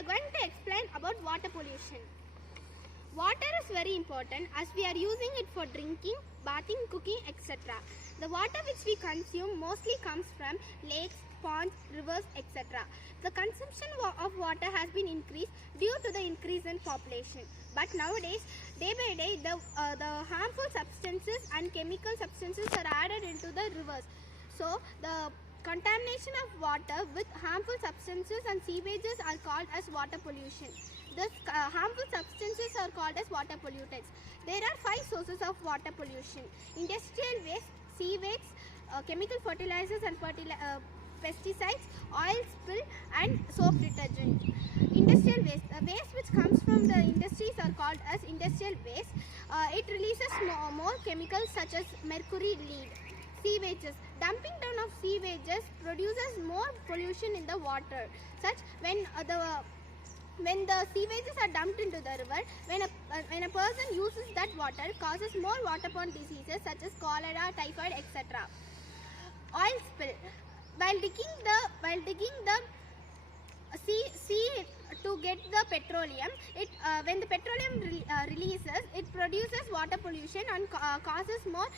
are going to explain about water pollution. Water is very important as we are using it for drinking, bathing, cooking, etc. The water which we consume mostly comes from lakes, ponds, rivers, etc. The consumption of water has been increased due to the increase in population. But nowadays, day by day, the harmful substances and chemical substances are added into the rivers. So, the contamination of water with harmful substances and sewages are called as water pollution. These harmful substances are called as water pollutants. There are 5 sources of water pollution: industrial waste, sewage, chemical fertilizers and pesticides, oil spill and soap detergent. Industrial waste. The waste which comes from the industries are called as industrial waste. It releases more chemicals such as mercury, lead. Sewages. Dumping down of sewages produces more pollution in the water. Such when the sewages are dumped into the river, when a person uses that water, causes more waterborne diseases such as cholera, typhoid, etc. Oil spill. While digging the sea to get the petroleum, when the petroleum releases, it produces water pollution and causes more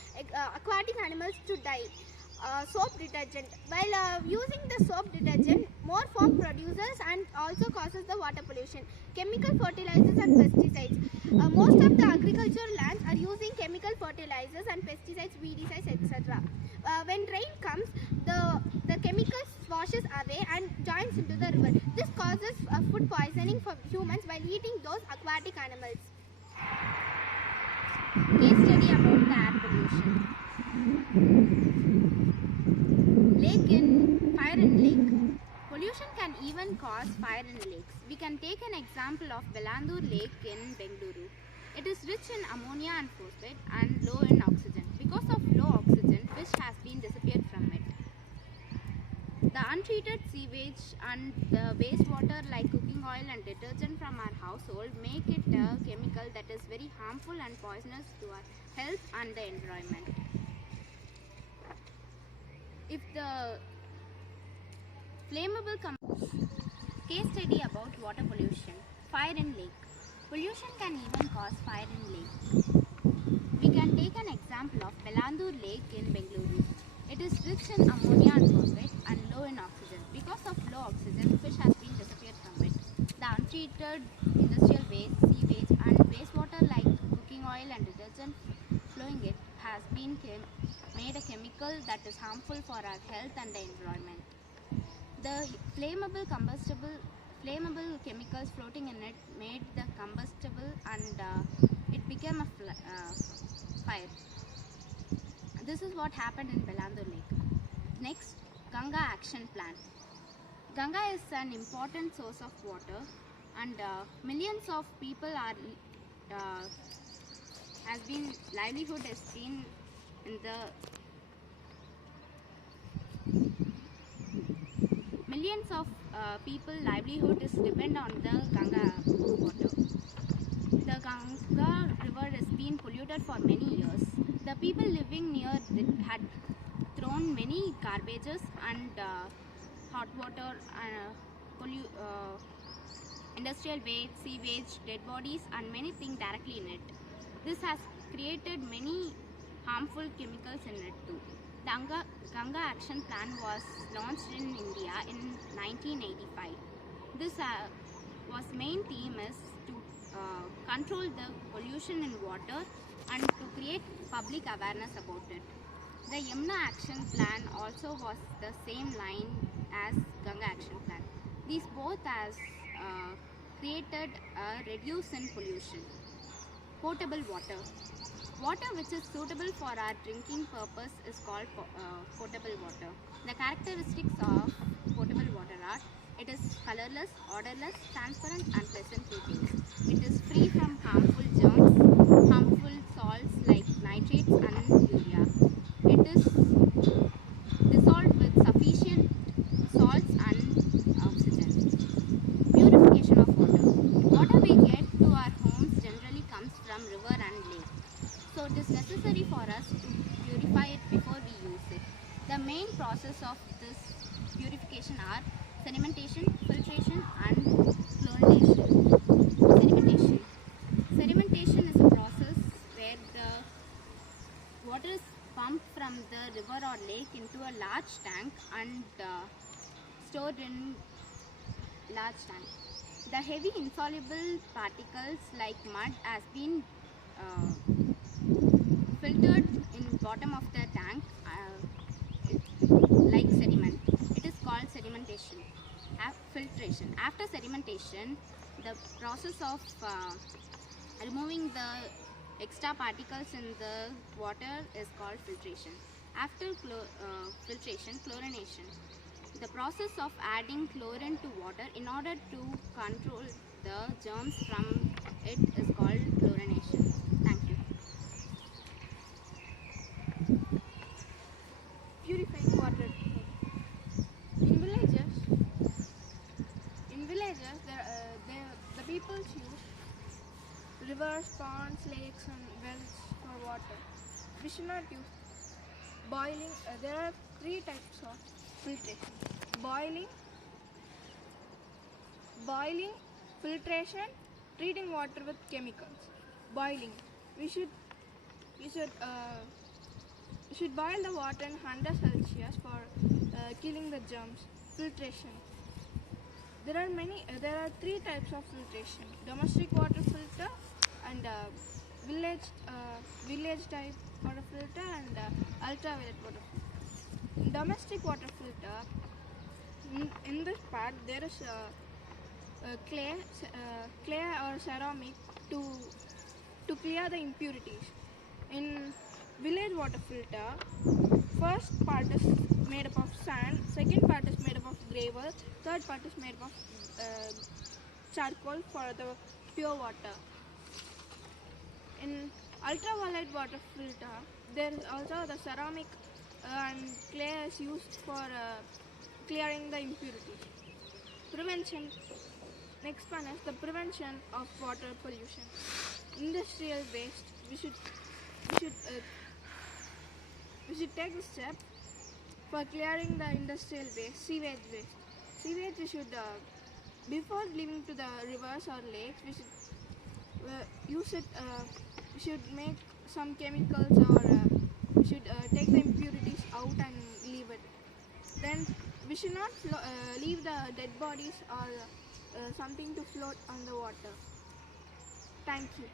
aquatic animals to die. Soap detergent. While using the soap detergent, more foam produces and also causes the water pollution. Chemical fertilizers and pesticides. Most of the agricultural lands are using chemical fertilizers and pesticides, weedicides, etc. When rain comes, the chemicals washes away and joins into the river. This causes food poisoning for humans while eating those aquatic animals. Case study about the air pollution. Fire in lake. Pollution can even cause fire in lakes. We can take an example of Velandur Lake in Bengaluru. It is rich in ammonia and phosphate and low in oxygen. Because of low oxygen, fish has been disappeared from it. The untreated sewage and the wastewater like cooking oil and detergent from our household make it a chemical that is very harmful and poisonous to our health and the environment. If the flammable case study about water pollution. Fire in lake. Pollution can even cause fire in lake. We can take an example of Velandur Lake in Bengaluru. It is rich in ammonia and phosphate and low in oxygen. Because of low oxygen, fish has been disappeared from it. The untreated industrial waste, sewage and wastewater like cooking oil and detergent flowing it has been made a chemical that is harmful for our health and the environment. The flammable chemicals floating in it made the combustible and it became a fire. This is what happened in Velandur Lake. Next, Ganga Action Plan. Ganga is an important source of water and millions of people livelihood has been in the millions of people livelihood is depend on the Ganga water. The Ganga river has been polluted for many years. The people living near it had thrown many garbages and hot water and industrial waste, sewage, dead bodies and many things directly in it. This has created many harmful chemicals in it too. The Ganga Action Plan was launched in India in 1985. This was main theme is to control the pollution in water and to create public awareness about it. The Yamuna Action Plan also was the same line as Ganga Action Plan. These both has created a reduce in pollution. Potable water. Water which is suitable for our drinking purpose is called potable water. The characteristics of potable water are: it is colorless, odorless, transparent and pleasant to taste. It is free from harmful germs, harmful salts like nitrates and urea. It is dissolved with sufficient salts and oxygen. Purification of water. Water we get to our homes generally comes from river and lake. So it is necessary for us to purify it before we use it. The main process of this purification are sedimentation, filtration and Sedimentation. Sedimentation is a process where the water is pumped from the river or lake into a large tank and stored in large tank. The heavy insoluble particles like mud has been filtered in bottom of the tank like sediment. It is called sedimentation. Filtration. After sedimentation, the process of removing the extra particles in the water is called filtration. After filtration, chlorination. The process of adding chlorine to water in order to control the germs from it is called chlorination. Thank you. Purifying water. In villages, the people use rivers, ponds, lakes, and wells for water. We should not use boiling. There are three types of filtration: boiling, filtration, treating water with chemicals. Boiling. We should boil the water in 100 Celsius for killing the germs. Filtration. There are three types of filtration: domestic water filter and village type water filter and ultraviolet water filter. Domestic water filter. In this part there is clay or ceramic to clear the impurities. In village water filter, first part is made up of sand, second part is made up of gravel, third part is made up of charcoal for the pure water. In ultraviolet water filter, there is also the ceramic and clay is used for clearing the impurities. Prevention. Next one is the prevention of water pollution. Industrial waste. We should take the step for clearing the industrial waste, sewage waste. Sewage we should before leaving to the rivers or lakes, we should use it. We should make some chemicals or we should take the impurities out and leave it. Then we should not leave the dead bodies or something to float on the water. Thank you.